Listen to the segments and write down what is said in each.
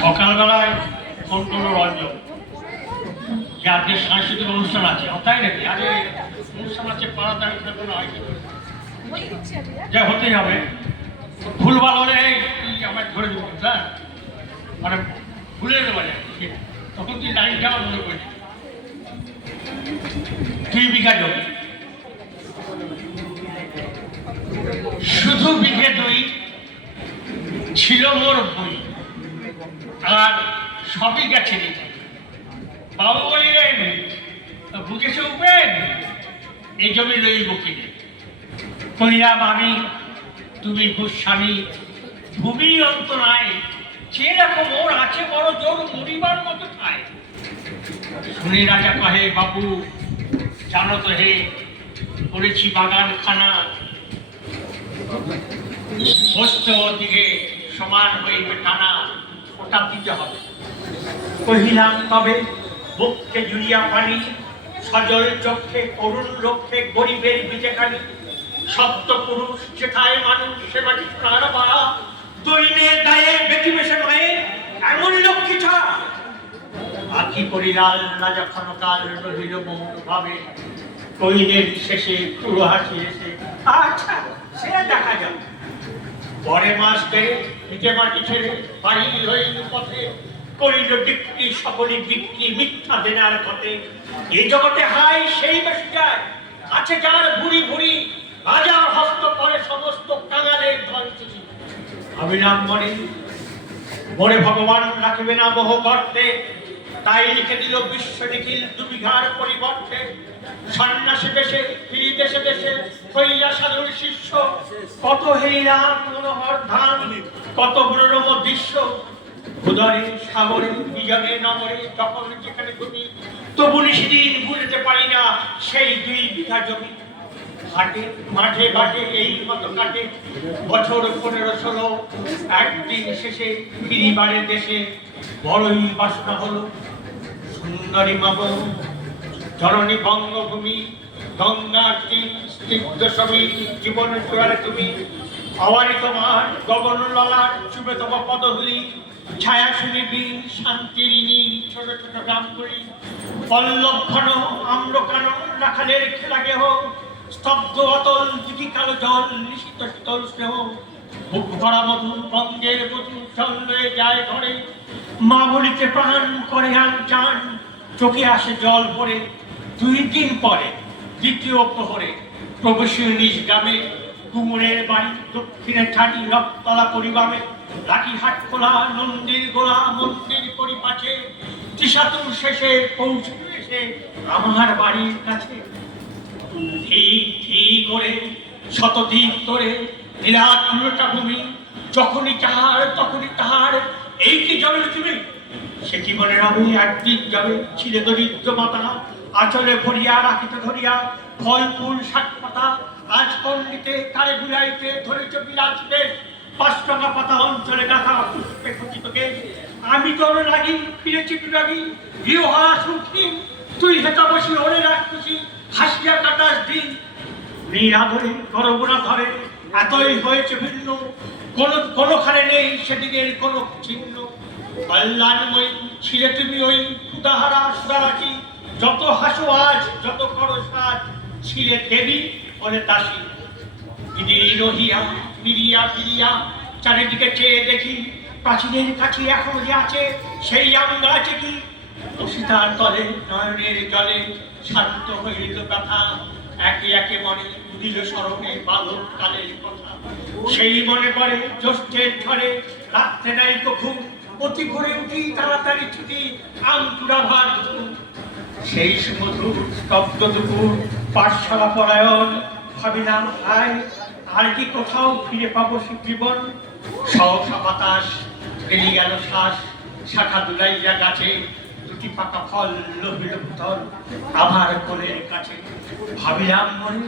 সকালবেলায় ফোন করলো রঞ্জন যে আজকে সাংস্কৃতিক অনুষ্ঠান আছে, তাই নাকি? আরে অনুষ্ঠান আছে পাড়াতে, যা হতেই হবে। ভুলভাল হলে আমায় ধরে দেবো, হ্যাঁ, মানে ভুলে দেওয়া যায়। তখন তুই লাইনটা মনে করি 2 বিঘা জমি, শুধু বিঘে 2 ছিল মোর বই, আর সবই গেছে দিতে। বাবু বলিলেন, বুঝেছ উপেন, এই জমি লইব কিনে? কহিলাম, আমি তুমি ভূস্বামী, ভূমি অন্ত নাই, যে রকম ওর আছে বড় জোর মরিবার মতো খায়। শুনি রাজা কহে, বাবু জানো তো হে, করেছি বাগান খানা, বসতে ওদিকে সমান হইবে টানা, ওটা দিতে হবে। কহিলাম, তবে বুককে জুড়িয়া পানি, সজল চক্ষে করুণ রক্ষে গরিবের বিজেকানি, সপ্ত পুরুষ যেথায় মানুষ সে মাটি সোনার পাড়া, দৈনে দায়ে বেটিবেশে মায়ে এমন লক্ষ্মী ছা। আখি করিলাল রাজা ক্ষণকাল রহিল মৌন ভাবে, কইলেন শেষে পুরো হাসি এসে, আচ্ছা সে দেখা যাবে। পরে মাস দেড়ে ভিটে মাটি ছেড়ে বাড়ি হইল পথে, করিল বিক্রি সকলে বিক্রি মিথ্যা দেনার পথে। এ জগতে হাই সেই বেশি যায়, আছে যার ভুরি ভুরি, রাজার হস্ত করে সমস্ত কাঙালের ধনচুরি। ভাবিলাম মনে, মনে ভগবান রাখিবে না মোহ করতে, তাই লিখে দিল বিশ্ব নিখিল 2 বিঘার পরিবর্তে। সন্ন্যাসী বেশে ফিরি দেশে দেশে হইয়া সাধুর শিষ্য, কত হেরিলাম মনোহর ধান, কত মনোরম দৃশ্য। উদরে সাগরে বিজনে নগরে যখন যেখানে তুমি, তবু নিশিদিন ভুলতে পারি না সেই 2 বিঘা জমি। হাটে মাঠে ঘাটে এই মতো কাটে বছর 15-16, একদিন শেষে ফিরিবারে দেশে বড়ই বাসনা হলো। সুন্দরী মাব জননী বঙ্গভূমি, গঙ্গার তীর স্নিগ্ধ ছবি, জীবন চূড়ালে তুমি। আওয়ারি তোমার গগন ললাট, চুবে তোমার পদধূলি, ছায়া শুনিবি শান্তির ইনি, ছোট ছোট গ্রাম করি। পল্লব ঘন আম্র কানন রাখালের খেলা গেহ, স্তব্ধ অতল দিঘি কালো জল নিশিত শীতল স্নেহ। বুক ভরা মধু বঙ্গের মধু জল লয়ে যায় ঘরে, মা বলিতে প্রাণ করে আন চান, চোখে আসে জল পড়ে। 2 দিন পরে দ্বিতীয় প্রহরে প্রবেশীয় নিজ গ্রামে, কুমুরের বাড়ি দক্ষিণে ঠানি রক্তলা পরিবামে। লাঠি হাট খোলা নন্দীর গোলা মন্দির পরিপাছে, ত্রিশাতুর শেষে পৌঁছে এসে আমার বাড়ির কাছে। ঠিক ঠিক করে শতধিক ধরে নীলাকুলটা ভূমি, যখনই যাহার তখনই তাহার, এই কি জলে তুমি? সে কি মনে রবে একদিন যাবে, ছিলে দরিদ্র মাতা আচলে ভরিয়া রাখিতে ধরিয়া ফল ফুল শাক পাতা। আজ পণ্ডিতে কারে বুলাইতে ধরেছ বিলাস বেশ, 5 টাকা পাতা অঞ্চলে ডাকা পুষ্পে খচিত কেশ। আমি তোর লাগি ফিরেছি বিরাগী, গৃহহারা সুখী, তুই হেতা বসি ওরে রাখছি হাসিয়া কাটাস দিন। নিরাধরে গরবনা ধরে এতই হয়েছে ভিন্ন, কোনোখানে নেই সেদিনের কোনো চিহ্ন। কল্যাণময়ী ছিলে তুমি ওই ক্ষুদাহারা সুদারাচি, যত হাসো আজ যত করো সাজ, ছিলে দেবী বলে দাসী। বিদিনী রহিয়া ফিরিয়া ফিরিয়া চারিদিকে চেয়ে দেখি, প্রাচীনের কাছে এখনো যে আছে সেই আম গাছে কি। অসিতার তলে নয়নের জলে শান্ত হইল ব্যথা, একে একে মনে দিল স্মরণে বালক কালের কথা। সেই মনে পড়ে জ্যৈষ্ঠের ঝড়ে রাত্রে নাই ঘুম, অতি ভোরে উঠি তাড়াতাড়ি ছুটি আম চূড়া ভাত। সেই সুমধুর স্তব্ধ দুপুর পাঠশালা পরায়ণ, ভাবিলাম হায় আর কি কোথাও ফিরে পাবো সে জীবন। সহসা বাতাস ফেলি গেল শ্বাস, শাখা দুলাইয়া গাছে 2টি পাকা ফল লোহিল ভূতল আমার কোলের কাছে। ভাবিলাম মনে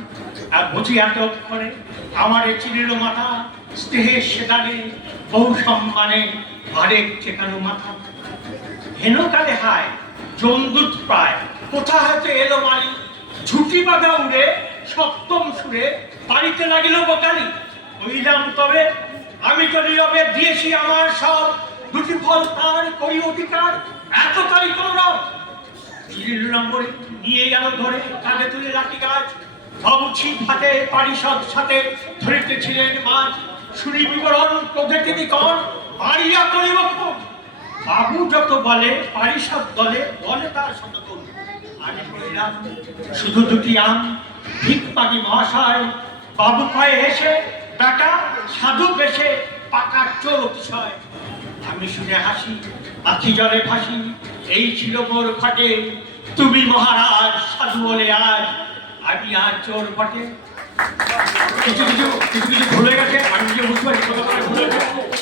আর বুঝি এত অক্ষরে আমারে চিনিল মাথা, স্নেহের সেদানে বহু সম্মানে আরেক চেকানো মাথা। হেনকালে হায় জমদূত প্রায় কোথা হতে এলো মালি, ছুটি বাঁধা উড়ে সপ্তম সুরে বাড়িতে লাগিল বোকালি। কইলাম তবে আমি তো নীরবে দিয়েছি আমার সব, দুটি ফল তার করি অধিকার, এত তারি কৌরব। 3 নম্বরে নিয়ে গেল ধরে কাঁধে তুলে লাঠি গাছ, বাবু ছিপ হাতে পারিষদ সাথে ধরিতেছিলেন মাছ। শুনি বিবরণ ক্রোধে তিনি কন, মারিয়া করিব খুন। বাবু যত বলে পারিষদ দলে বলে তার শতগুণ। আমি কইলাম শুধু দুটি আম, ভিক্ষপানি মহাশয়। বাবু কয়ে হেসে, বেটা সাধু বেশে পাকা চোর অতিশয়। আমি শুনে হাসি, আখি জলে ভাসি, এই ছিল মোর ফাটে। তুমি মহারাজ সাধু বলে আজ, আমি আর চোর বটে। কিছু কিছু ভুলে গেছে, আমি যে বুঝতে পারি কত ভুলে গেছে।